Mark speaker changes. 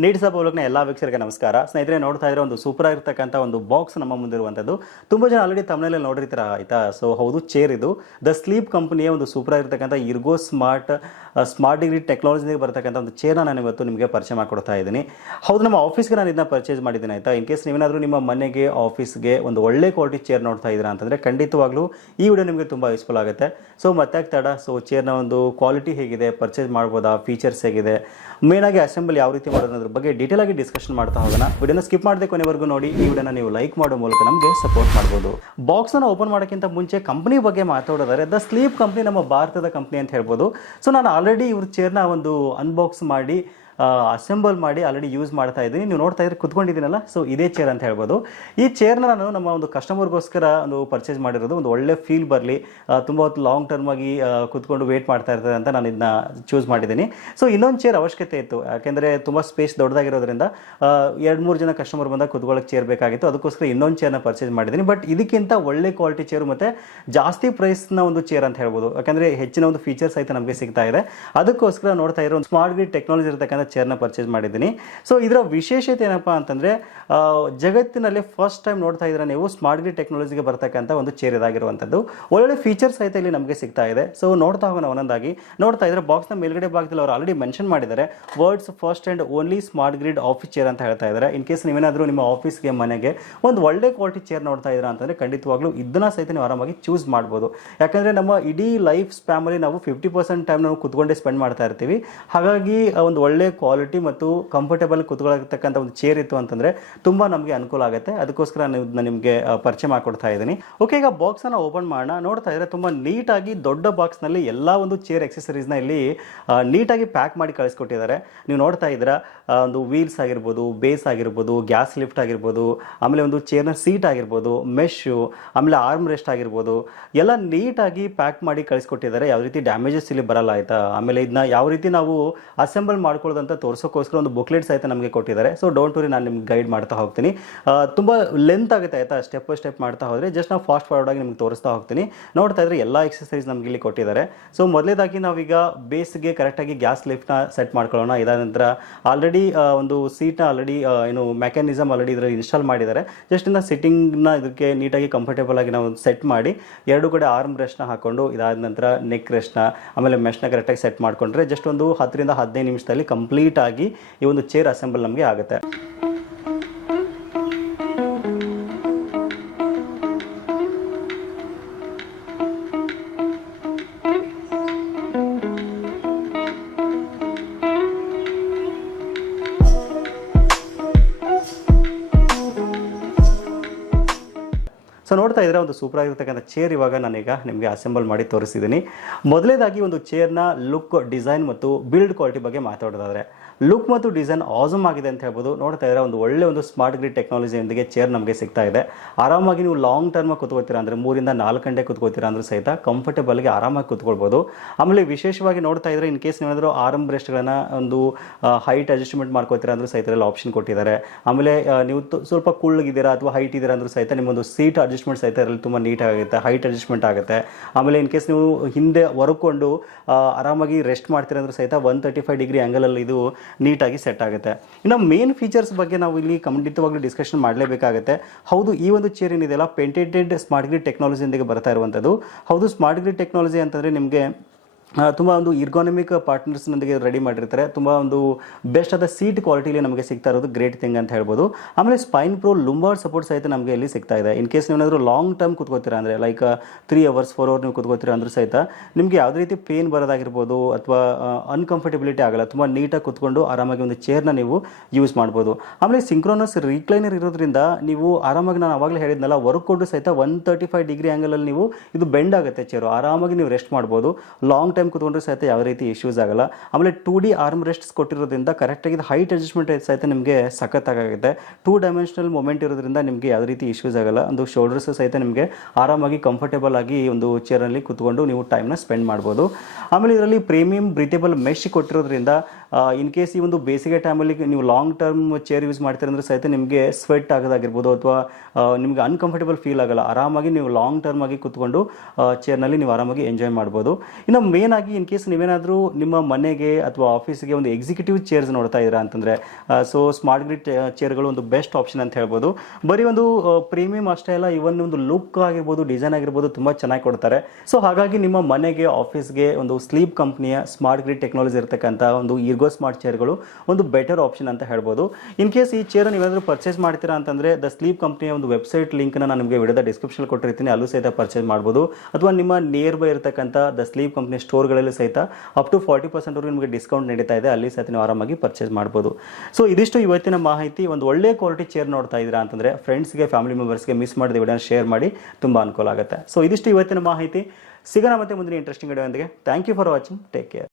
Speaker 1: ನೀಡ್ಸ ಬೋಲಕ್ನ ಎಲ್ಲ ವೀಕ್ಷಕರಿಗೆ ನಮಸ್ಕಾರ. ಸ್ನೇಹಿತರೆ, ನೋಡ್ತಾ ಇದ್ರೆ ಒಂದು ಸೂಪರ್ ಆಗಿರ್ತಕ್ಕಂಥ ಒಂದು ಬಾಕ್ಸ್ ನಮ್ಮ ಮುಂದಿರುವಂಥದ್ದು. ತುಂಬ ಜನ ಆಲ್ರೆಡಿ ತಮ್ಮನೇಲಿ ನೋಡಿರ್ತೀರ, ಆಯ್ತಾ? ಸೊ ಹೌದು ಚೇರ್ ಇದು. ದ ಸ್ಲೀಪ್ ಕಂಪನಿಯ ಒಂದು ಸೂಪರ್ ಆಗಿರ್ತಕ್ಕಂಥ ಇರ್ಗೋ ಸ್ಮಾರ್ಟ್ ಸ್ಮಾರ್ಟ್ ಡಿಗ್ರಿ ಟೆಕ್ನಾಲಜಿ ಬರ್ತಕ್ಕಂಥ ಒಂದು ಚೇರ್ನ ನಾನು ಇವತ್ತು ನಿಮಗೆ ಪರಿಚಯ ಮಾಡಿಕೊಡ್ತಾ ಇದ್ದೀನಿ. ಹೌದು, ನಮ್ಮ ಆಫೀಸ್ಗೆ ನಾನು ಇದನ್ನ ಪರ್ಚೇಸ್ ಮಾಡಿದ್ದೀನಿ, ಆಯ್ತಾ? ಇನ್ ಕೇಸ್ ನೀವೇನಾದರೂ ನಿಮ್ಮ ಮನೆಗೆ ಆಫೀಸ್ಗೆ ಒಂದು ಒಳ್ಳೆ ಕ್ವಾಲಿಟಿ ಚೇರ್ ನೋಡ್ತಾ ಇದ್ದೀರಾ ಅಂತಂದರೆ ಖಂಡಿತವಾಗ್ಲೂ ಈ ವಿಡಿಯೋ ನಿಮಗೆ ತುಂಬ ಯೂಸ್ಫುಲ್ ಆಗುತ್ತೆ. ಸೊ ಮತ್ತೆ ತಡ. ಸೊ ಚೇರ್ನ ಒಂದು ಕ್ವಾಲಿಟಿ ಹೇಗಿದೆ? ಪರ್ಚೇಸ್ ಮಾಡ್ಬೋದಾ? ಫೀಚರ್ಸ್ ಹೇಗಿದೆ? ಮೇನಾಗಿ ಅಸೆಂಬಲ್ ಯಾವ ರೀತಿ ಮಾಡೋದು ಅನ್ನೋದ್ರ ಬಗ್ಗೆ ಡೀಟೇಲ್ ಆಗಿ ಡಿಸ್ಕಷನ್ ಮಾಡ್ತಾ ಹೋಗೋಣ. ವಿಡಿಯೋನ ಸ್ಕಿಪ್ ಮಾಡದೆ ಕೊನೆವರೆಗೂ ನೋಡಿ, ಈ ವಿಡಿಯೋನ ನೀವು ಲೈಕ್ ಮಾಡೋ ಮೂಲಕ ನಮಗೆ ಸಪೋರ್ಟ್ ಮಾಡ್ಬೋದು. ಬಾಕ್ಸನ್ನು ಓಪನ್ ಮಾಡೋಕ್ಕಿಂತ ಮುಂಚೆ ಕಂಪನಿ ಬಗ್ಗೆ ಮಾತಾಡೋದಾದ್ರೆ ದ ಸ್ಲೀಪ್ ಕಂಪ್ನಿ ನಮ್ಮ ಭಾರತದ ಕಂಪ್ನಿ ಅಂತ ಹೇಳ್ಬೋದು. ಸೊ ನಾನು ಆಲ್ರೆಡಿ ಇವ್ರ ಚೇರ್ನ ಒಂದು ಅನ್ಬಾಕ್ಸ್ ಮಾಡಿ ಅಸೆಂಬಲ್ ಮಾಡಿ ಆಲ್ರೆಡಿ ಯೂಸ್ ಮಾಡ್ತಾ ಇದ್ದೀನಿ. ನೀವು ನೋಡ್ತಾ ಇದ್ರೆ ಕುತ್ಕೊಂಡಿದ್ದೀನಲ್ಲ ಸೊ ಇದೇ ಚೇರ್ ಅಂತ ಹೇಳ್ಬೋದು. ಈ ಚೇರ್ನ ನಾನು ನಮ್ಮ ಒಂದು ಕಸ್ಟಮರ್ಗೋಸ್ಕರ ಒಂದು ಪರ್ಚೇಸ್ ಮಾಡಿರೋದು, ಒಂದು ಒಳ್ಳೆ ಫೀಲ್ ಬರಲಿ. ತುಂಬ ಹೊತ್ತು ಲಾಂಗ್ ಟರ್ಮ್ ಆಗಿ ಕುತ್ಕೊಂಡು ವೇಟ್ ಮಾಡ್ತಾ ಇರ್ತದೆ ಅಂತ ನಾನು ಇದನ್ನ ಚೂಸ್ ಮಾಡಿದ್ದೀನಿ. ಸೊ ಇನ್ನೊಂದು ಚೇರ್ ಅವಶ್ಯಕತೆ ಇತ್ತು. ಯಾಕೆಂದರೆ ತುಂಬ ಸ್ಪೇಸ್ ದೊಡ್ಡದಾಗಿರೋದ್ರಿಂದ ಎರಡು ಮೂರು ಜನ ಕಸ್ಟಮರ್ ಬಂದಾಗ ಕುತ್ಕೊಳ್ಳೋಕೆ ಚೇರ್ ಬೇಕಾಗಿತ್ತು. ಅದಕ್ಕೋಸ್ಕರ ಇನ್ನೊಂದು ಚೇರ್ನ ಪರ್ಚೇಸ್ ಮಾಡಿದ್ದೀನಿ. ಬಟ್ ಇದಕ್ಕಿಂತ ಒಳ್ಳೆ ಕ್ವಾಲಿಟಿ ಚೇರು ಮತ್ತು ಜಾಸ್ತಿ ಪ್ರೈಸ್ನ ಒಂದು ಚೇರ್ ಅಂತ ಹೇಳ್ಬೋದು. ಯಾಕಂದರೆ ಹೆಚ್ಚಿನ ಒಂದು ಫೀಚರ್ಸ್ ಆಯಿತು ನಮಗೆ ಸಿಗ್ತಾ ಇದೆ. ಅದಕ್ಕೋಸ್ಕರ ನೋಡ್ತಾ ಇರೋ ಒಂದು ಸ್ಮಾರ್ಟ್ ಗ್ರಿಡ್ ಟೆಕ್ನಾಲಜಿ ಇರತಕ್ಕಂಥ ಚೇರ್ನ ಪರ್ಚೇಸ್ ಮಾಡಿದ್ದೀನಿ. ಸೊ ಇದರ ವಿಶೇಷತೆ ಏನಪ್ಪ ಅಂತಂದರೆ ಜಗತ್ತಿನಲ್ಲಿ ಫಸ್ಟ್ ಟೈಮ್ ನೋಡ್ತಾ ಇದ್ರೆ ನೀವು ಸ್ಮಾರ್ಟ್ ಗ್ರಿಡ್ ಟೆಕ್ನಾಲಜಿಗೆ ಬರ್ತಕ್ಕಂಥ ಒಂದು ಚೇರ್ ಇದಾಗಿರುವಂಥದ್ದು. ಒಳ್ಳೊಳ್ಳೆ ಫೀಚರ್ಸ್ ಸಹಿತ ಇಲ್ಲಿ ನಮಗೆ ಸಿಗ್ತಾ ಇದೆ. ಸೊ ನೋಡ್ತಾ ಹೋಗೋಣ ಒಂದೊಂದಾಗಿ. ನೋಡ್ತಾ ಇದ್ರೆ ಬಾಕ್ಸ್ನ ಮೇಲ್ಗಡೆ ಭಾಗದಲ್ಲಿ ಅವರು ಆಲ್ರೆಡಿ ಮೆನ್ಷನ್ ಮಾಡಿದ್ದಾರೆ. Words first and only smart grid office chair ಅಂತ ಹೇಳ್ತಾ ಇದ್ದಾರೆ. ಇನ್ ಕೇಸ್ ನೀವೇನಾದರೂ ನಿಮ್ಮ ಆಫೀಸ್ಗೆ ಮನೆಗೆ ಒಂದು ಒಳ್ಳೆ ಕ್ವಾಲಿಟಿ ಚೇರ್ ನೋಡ್ತಾ ಇದ್ದೀರಾ ಅಂತಂದರೆ ಖಂಡಿತವಾಗ್ಲೂ ಇದನ್ನ ಸಹಿತ ನೀವು ಆರಾಮಾಗಿ ಚೂಸ್ ಮಾಡ್ಬೋದು. ಯಾಕಂದರೆ ನಮ್ಮ ಇಡೀ ಲೈಫ್ ಸ್ಪ್ಯಾಮಲ್ಲಿ ನಾವು ಫಿಫ್ಟಿ ಪರ್ಸೆಂಟ್ ಟೈಮ್ ನಾವು ಕುತ್ಕೊಂಡೇ ಸ್ಪೆಂಡ್ ಮಾಡ್ತಾ ಇರ್ತೀವಿ. ಹಾಗಾಗಿ ಒಂದು ಒಳ್ಳೆ ಕ್ವಾಲಿಟಿ ಮತ್ತು ಕಂಫರ್ಟೇಬಲ್ ಕುತ್ಕೊಳ್ಳತಕ್ಕಂಥ ಒಂದು ಚೇರ್ ಇತ್ತು ಅಂತಂದರೆ ತುಂಬ ನಮಗೆ ಅನುಕೂಲ ಆಗುತ್ತೆ. ಅದಕ್ಕೋಸ್ಕರ ನಾನು ನಿಮಗೆ ಪರಿಚಯ ಮಾಡ್ಕೊಡ್ತಾ ಇದ್ದೀನಿ. ಓಕೆ ಈಗ ಬಾಕ್ಸನ್ನು ಓಪನ್ ಮಾಡೋಣ. ನೋಡ್ತಾ ಇದ್ರೆ ತುಂಬ ನೀಟಾಗಿ ದೊಡ್ಡ ಬಾಕ್ಸ್ನಲ್ಲಿ ಎಲ್ಲ ಒಂದು ಚೇರ್ ಎಕ್ಸೆಸರೀಸ್ನ ಇಲ್ಲಿ ನೀಟಾಗಿ ಪ್ಯಾಕ್ ಮಾಡಿ ಕಳಿಸ್ಕೊಟ್ಟಿದ್ದಾರೆ. ನೀವು ನೋಡ್ತಾ ಇದ್ದೀರಾ ಒಂದು ವೀಲ್ಸ್ ಆಗಿರ್ಬೋದು ಬೇಸ್ ಆಗಿರ್ಬೋದು ಗ್ಯಾಸ್ ಲಿಫ್ಟ್ ಆಗಿರ್ಬೋದು, ಆಮೇಲೆ ಒಂದು ಚೇರ್ನ ಸೀಟ್ ಆಗಿರ್ಬೋದು ಮೆಶು ಆಮೇಲೆ ಆರ್ಮ್ ರೆಸ್ಟ್ ಆಗಿರ್ಬೋದು, ಎಲ್ಲ ನೀಟಾಗಿ ಪ್ಯಾಕ್ ಮಾಡಿ ಕಳಿಸ್ಕೊಟ್ಟಿದ್ದಾರೆ. ಯಾವ ರೀತಿ ಡ್ಯಾಮೇಜಸ್ ಇಲ್ಲಿ ಬರಲ್ಲ ಆಯ್ತಾ? ಆಮೇಲೆ ಇದನ್ನ ಯಾವ ರೀತಿ ನಾವು ಅಸೆಂಬಲ್ ಮಾಡ್ಕೊಳ್ಳೋದಂತ ತೋರಿಸೋಕ್ಕೋಸ್ಕರ ಒಂದು ಬುಕ್ಲೆಟ್ ಸಹಿತ ನಮಗೆ ಕೊಟ್ಟಿದ್ದಾರೆ. ಸೊ ಡೋಂಟ್ ವರಿ ನಾನು ನಿಮ್ಗೆ ಗೈಡ್ ಮಾಡ್ತಾ ಹೋಗ್ತೀನಿ. ತುಂಬ ಲೆಂತ್ ಆಗುತ್ತೆ ಆಯ್ತಾ? ಸ್ಟೆಪ್ ಬೈ ಸ್ಟೆಪ್ ಮಾಡ್ತಾ ಹೋದರೆ ಜಸ್ಟ್ ನಾವು ಫಾಸ್ಟ್ ಫಾರ್ವರ್ಡ್ ಆಗಿ ನಿಮ್ಗೆ ತೋರಿಸ್ತಾ ಹೋಗ್ತೀನಿ. ನೋಡ್ತಾ ಇದ್ರೆ ಎಲ್ಲ ಎಕ್ಸಸೈಸ್ ನಮ್ಗೆ ಇಲ್ಲಿ ಕೊಟ್ಟಿದ್ದಾರೆ. ಸೊ ಮೊದಲೇದಾಗಿ ನಾವೀಗ ಬೇಸ್ಗೆ ಕರೆಕ್ಟಾಗಿ ಗ್ಯಾಸ್ ಲಿಫ್ಟ್ನ ಸೆಟ್ ಮಾಡ್ಕೊಳ್ಳೋಣ. ಇದಾದ ನಂತರ ಆಲ್ರೆಡಿ ಒಂದು ಸೀಟ್ನ ಆಲ್ರೆಡಿ ಏನು ಮೆಕ್ಯಾನಿಸಮ್ ಆಲ್ರೆಡಿ ಇದರಲ್ಲಿ ಇನ್ಸ್ಟಾಲ್ ಮಾಡಿದ್ದಾರೆ. ಜಸ್ಟ್ ಇನ್ನು ಸಿಟ್ಟಿಂಗ್ನ ಇದಕ್ಕೆ ನೀಟಾಗಿ ಕಂಫರ್ಟೇಬಲ್ ಆಗಿ ನಾವು ಸೆಟ್ ಮಾಡಿ, ಎರಡು ಕಡೆ ಆರ್ಮ್ ರೆಸ್ಟ್ನ ಹಾಕೊಂಡು ಇದಾದ ನಂತರ ನೆಕ್ ರೆಸ್ಟ್ನ ಆಮೇಲೆ ಮೆಶ್ನ ಕರೆಕ್ಟಾಗಿ ಸೆಟ್ ಮಾಡಿಕೊಂಡ್ರೆ ಜಸ್ಟ್ ಒಂದು ಹತ್ತರಿಂದ ಹದಿನೈದು ನಿಮಿಷದಲ್ಲಿ ಕಂಪ್ಲೀಟ್ ಆಗಿ ಈ ಒಂದು ಚೇರ್ ಅಸೆಂಬಲ್ ನಮಗೆ ಆಗುತ್ತೆ. ಸೊ ನೋಡ್ತಾ ಇದ್ರೆ ಒಂದು ಸೂಪರ್ ಆಗಿರ್ತಕ್ಕಂಥ ಚೇರ್ ಇವಾಗ ನಾನೀಗ ನಿಮಗೆ ಅಸೆಂಬಲ್ ಮಾಡಿ ತೋರಿಸಿದ್ದೀನಿ ಮೊದಲೇದಾಗಿ ಒಂದು ಚೇರ್ನ ಲುಕ್ ಡಿಸೈನ್ ಮತ್ತು ಬಿಲ್ಡ್ ಕ್ವಾಲಿಟಿ ಬಗ್ಗೆ ಮಾತಾಡೋದಾದ್ರೆ ಲುಕ್ ಮತ್ತು ಡಿಸೈನ್ ಆಸಮ್ ಆಗಿದೆ ಅಂತ ಹೇಳ್ಬೋದು. ನೋಡ್ತಾ ಇದ್ರೆ ಒಂದು ಒಳ್ಳೆ ಒಂದು ಸ್ಮಾರ್ಟ್ ಗ್ರಿಡ್ ಟೆಕ್ನಾಲಜಿಯೊಂದಿಗೆ ಚೇರ್ ನಮಗೆ ಸಿಗ್ತಾ ಇದೆ. ಆರಾಮಾಗಿ ನೀವು ಲಾಂಗ್ ಟರ್ಮ್ ಕುತ್ಕೋತೀರಾ ಅಂದರೆ ಮೂರಿಂದ ನಾಲ್ಕು ಗಂಟೆ ಕುತ್ಕೋತೀರಾ ಅಂದ್ರೆ ಸಹಿತ ಕಂಫರ್ಟೇಬಲ್ಗೆ ಆರಾಮಾಗಿ ಕುತ್ಕೊಳ್ಬೋದು. ಆಮೇಲೆ ವಿಶೇಷವಾಗಿ ನೋಡ್ತಾ ಇದ್ರೆ ಇನ್ ಕೇಸ್ ನೀವೇನಾದರೂ ಆರಂ ಬ್ರೆಸ್ಟ್ಗಳನ್ನ ಒಂದು ಹೈಟ್ ಅಡ್ಜಸ್ಟ್ಮೆಂಟ್ ಮಾಡ್ಕೋತೀರಾ ಅಂದ್ರೆ ಸಹಿತ ಎಲ್ಲ ಆಪ್ಷನ್ ಕೊಟ್ಟಿದ್ದಾರೆ. ಆಮೇಲೆ ನೀವು ಸ್ವಲ್ಪ ಕುಳ್ಳಗಿದ್ದೀರಾ ಅಥವಾ ಹೈಟ್ ಇದ್ದೀರಾ ಅಂದ್ರೂ ಸಹಿತ ನಿಮ್ಮೊಂದು ಸೀಟ್ ಅಡ್ಜಸ್ಟ್ಮೆಂಟ್ ಸಹಿತ ಇದರಲ್ಲಿ ತುಂಬ ನೀಟಾಗುತ್ತೆ ಹೈಟ್ ಅಡ್ಜಸ್ಟ್ಮೆಂಟ್ ಆಗುತ್ತೆ. ಆಮೇಲೆ ಇನ್ ಕೇಸ್ ನೀವು ಹಿಂದೆ ಹೊರಕೊಂಡು ಆರಾಮಾಗಿ ರೆಸ್ಟ್ ಮಾಡ್ತೀರಾ ಅಂದ್ರೆ ಸಹಿತ ಒನ್ ತರ್ಟಿ ಫೈವ್ ಡಿಗ್ರಿ ಆ್ಯಂಗಲಲ್ಲಿ ಇದು ನೀಟಾಗಿ ಸೆಟ್ ಆಗುತ್ತೆ. ಇನ್ನು ಮೇನ್ ಫೀಚರ್ಸ್ ಬಗ್ಗೆ ನಾವು ಇಲ್ಲಿ ಖಂಡಿತವಾಗ್ಲೂ ಡಿಸ್ಕಷನ್ ಮಾಡಲೇಬೇಕಾಗುತ್ತೆ. ಹೌದು, ಈ ಒಂದು ಚೇರ್ ಏನಿದೆಯಲ್ಲ ಪೆಂಟೆಟೆಡ್ ಸ್ಮಾರ್ಟ್ ಗ್ರಿಡ್ ಟೆಕ್ನಾಲಜಿಯೊಂದಿಗೆ ಬರ್ತಾ ಇರುವಂಥದ್ದು. ಹೌದು ಸ್ಮಾರ್ಟ್ ಗ್ರಿಡ್ ಟೆಕ್ನಾಲಜಿ ಅಂತಂದರೆ ನಿಮಗೆ ತುಂಬ ಒಂದು ಇರ್ಗಾನಮಿಕ್ ಪಾರ್ಟ್ನರ್ಸ್ನೊಂದಿಗೆ ರೆಡಿ ಮಾಡಿರ್ತಾರೆ. ತುಂಬ ಒಂದು ಬೆಸ್ಟ್ ಆದ ಸೀಟ್ ಕ್ವಾಲಿಟಿಲಿ ನಮಗೆ ಸಿಗ್ತಾ ಇರೋದು ಗ್ರೇಟ್ ಥಿಂಗ್ ಅಂತ ಹೇಳ್ಬೋದು. ಆಮೇಲೆ ಸ್ಪೈನ್ ಪ್ರೋ ಲುಂಬಾರ್ ಸಪೋರ್ಟ್ ಸಹಿತ ನಮಗೆ ಇಲ್ಲಿ ಸಿಗ್ತಾ ಇದೆ. ಇನ್ ಕೇಸ್ ನೀವೇನಾದರೂ ಲಾಂಗ್ ಟರ್ಮ್ ಕುತ್ಕೋತೀರಾ ಅಂದರೆ like three hours four hour ನೀವು ಕುತ್ಕೋತೀರಾ ಅಂದರೂ ಸಹಿತ ನಿಮಗೆ ಯಾವುದೇ ರೀತಿ ಪೇನ್ ಬರೋದಾಗಿರ್ಬೋದು ಅಥವಾ ಅನ್ಕಂಫರ್ಟಬಿಲಿಟಿ ಆಗಲ್ಲ, ತುಂಬ ನೀಟಾಗಿ ಕುತ್ಕೊಂಡು ಆರಾಮಾಗಿ ಒಂದು ಚೇರ್ನ ನೀವು ಯೂಸ್ ಮಾಡ್ಬೋದು. ಆಮೇಲೆ ಸಿಂಕ್ರೋನಸ್ ರೀಕ್ಲೈನರ್ ಇರೋದ್ರಿಂದ ನೀವು ಆರಾಮಾಗಿ ನಾನು ಆವಾಗಲೇ ಹೇಳಿದ್ನಲ್ಲ ವರ್ಕ್ ಕೊಟ್ಟು ಸಹಿತ ಒನ್ ತರ್ಟಿ ಫೈವ್ ಡಿಗ್ರಿ ಆ್ಯಂಗಲಲ್ಲಿ ನೀವು ಇದು ಬೆಂಡ್ ಆಗುತ್ತೆ ಚೇರು ಆರಾಮಾಗಿ ನೀವು ರೆಸ್ಟ್ ಮಾಡ್ಬೋದು. ಲಾಂಗ್ ಟೈಮ್ ಕುತ್ಕೊಂಡ್ರೆ ಸಹಿತ ಯಾವ ರೀತಿ ಇಶ್ಯೂಸ್ ಆಗಲ್ಲ. ಆಮೇಲೆ ಟೂ ಡಿ ಆರ್ಮ್ ರೆಸ್ಟ್ಸ್ ಕೊಟ್ಟಿರೋದ್ರಿಂದ ಕರೆಕ್ಟಾಗಿ ಹೈಟ್ ಅಡ್ಜಸ್ಟ್ಮೆಂಟ್ ಸಹಿತ ನಿಮಗೆ ಸಖತ್ತಾಗುತ್ತೆ ಟೂ ಡೈಮೆನ್ಷನಲ್ ಮೂಮೆಂಟ್ ಇರೋದ್ರಿಂದ ನಿಮಗೆ ಯಾವ ರೀತಿ ಇಶ್ಯೂಸ್ ಆಗಲ್ಲ. ಒಂದು ಶೋಲ್ಡರ್ಸ್ ಸಹಿತ ನಿಮಗೆ ಆರಾಮಾಗಿ ಕಂಫರ್ಟೇಬಲ್ ಆಗಿ ಒಂದು ಚೇರಲ್ಲಿ ಕುತ್ಕೊಂಡು ನೀವು ಟೈಮ್ನ ಸ್ಪೆಂಡ್ ಮಾಡ್ಬೋದು. ಆಮೇಲೆ ಇದರಲ್ಲಿ ಪ್ರೀಮಿಯಂ ಬ್ರೀತೇಬಲ್ ಮೆಶ್ ಕೊಟ್ಟಿರೋದ್ರಿಂದ ಇನ್ ಕೇಸ್ ಈ ಒಂದು ಬೇಸಿಗೆ ಟೈಮಲ್ಲಿ ನೀವು ಲಾಂಗ್ ಟರ್ಮ್ ಚೇರ್ ಯೂಸ್ ಮಾಡ್ತೀರ ಅಂದ್ರೆ ಸಹಿತ ನಿಮಗೆ ಸ್ವೆಟ್ ಆಗೋದಾಗಿರ್ಬೋದು ಅಥವಾ ನಿಮಗೆ ಅನ್ಕಂಫರ್ಟೇಬಲ್ ಫೀಲ್ ಆಗಲ್ಲ. ಆರಾಮಾಗಿ ನೀವು ಲಾಂಗ್ ಟರ್ಮ್ ಆಗಿ ಕೂತ್ಕೊಂಡು ಚೇರ್ನಲ್ಲಿ ನೀವು ಆರಾಮಾಗಿ ಎಂಜಾಯ್ ಮಾಡ್ಬೋದು. ಇನ್ನು ಮೇನ್ ಆಗಿ ಇನ್ ಕೇಸ್ ನೀವೇನಾದರೂ ನಿಮ್ಮ ಮನೆಗೆ ಅಥವಾ ಆಫೀಸ್ಗೆ ಒಂದು ಎಕ್ಸಿಕ್ಯೂಟಿವ್ ಚೇರ್ಸ್ ನೋಡ್ತಾ ಇದ್ದೀರಾ ಅಂತಂದರೆ ಸೊ ಸ್ಮಾರ್ಟ್ ಗ್ರಿಡ್ ಚೇರ್ಗಳು ಒಂದು ಬೆಸ್ಟ್ ಆಪ್ಷನ್ ಅಂತ ಹೇಳ್ಬೋದು. ಬರೀ ಒಂದು ಪ್ರೀಮಿಯಂ ಅಷ್ಟೇ ಅಲ್ಲ ಇವನ್ ಒಂದು ಲುಕ್ ಆಗಿರ್ಬೋದು ಡಿಸೈನ್ ಆಗಿರ್ಬೋದು ತುಂಬ ಚೆನ್ನಾಗಿ ಕೊಡ್ತಾರೆ. ಸೊ ಹಾಗಾಗಿ ನಿಮ್ಮ ಮನೆಗೆ ಆಫೀಸ್ಗೆ ಒಂದು ಸ್ಲೀಪ್ ಕಂಪ್ನಿಯ ಸ್ಮಾರ್ಟ್ ಗ್ರಿಡ್ ಟೆಕ್ನಾಲಜಿ ಇರತಕ್ಕಂಥ ಒಂದು ಇರ್ಗೋ ಸ್ಮಾರ್ಟ್ ಚೇರ್ಗಳು ಒಂದು ಬೆಟರ್ ಆಪ್ಷನ್ ಅಂತ ಹೇಳ್ಬೋದು. ಇನ್ ಕೇಸ್ ಈ ಚೇರ್ ನೀವೇನಾದರೂ ಪರ್ಚೇಸ್ ಮಾಡ್ತೀರಾ ಅಂತಂದರೆ ದ ಸ್ಲೀಪ್ ಕಂಪ್ನಿಯ ಒಂದು ವೆಬ್ಸೈಟ್ ಲಿಂಕ್ನ ನಾನು ನಿಮಗೆ ವಿಡಿಯೋದ ಡಿಸ್ಕ್ರಿಪ್ಷನ್ ಕೊಟ್ಟಿರ್ತೀನಿ. ಅಲ್ಲೂ ಸಹಿತ ಪರ್ಚೇಸ್ ಮಾಡ್ಬೋದು. ಅಥವಾ ನಿಮ್ಮ ನಿಯರ್ ಬೈ ಇರತಕ್ಕಂಥ ದ ಸ್ಲೀಪ್ ಕಂಪ್ನಿ ಸ್ಟೋರ್ಗಳಲ್ಲಿ ಸಹಿತ ಅಪ್ ಟು ಫಾರ್ಟಿ ಪರ್ಸೆಂಟ್ವರೆಗೂ ನಿಮಗೆ ಡಿಸ್ಕೌಂಟ್ ನಡೀತಾ ಇದೆ. ಅಲ್ಲಿ ಸಹಿತ ನೀವು ಆರಾಮಾಗಿ ಪರ್ಚೇಸ್ ಮಾಡ್ಬೋದು. ಸೊ ಇದಿಷ್ಟು ಇವತ್ತಿನ ಮಾಹಿತಿ. ಒಂದು ಒಳ್ಳೆ ಕ್ವಾಲಿಟಿ ಚೇರ್ ನೋಡ್ತಾ ಇದ್ದೀರಾ ಅಂತಂದರೆ ಫ್ರೆಂಡ್ಸ್ಗೆ ಫ್ಯಾಮಿಲಿ ಮೆಂಬರ್ಸ್ಗೆ ಮಿಸ್ ಮಾಡಿದ ವಿಡಿಯೋನ ಶೇರ್ ಮಾಡಿ, ತುಂಬ ಅನುಕೂಲ ಆಗುತ್ತೆ. ಸೊ ಇದಿಷ್ಟು ಇವತ್ತಿನ ಮಾಹಿತಿ. ಸಿಗೋಣ ಮತ್ತೆ ಮುಂದಿನ interesting video thank you for watching take care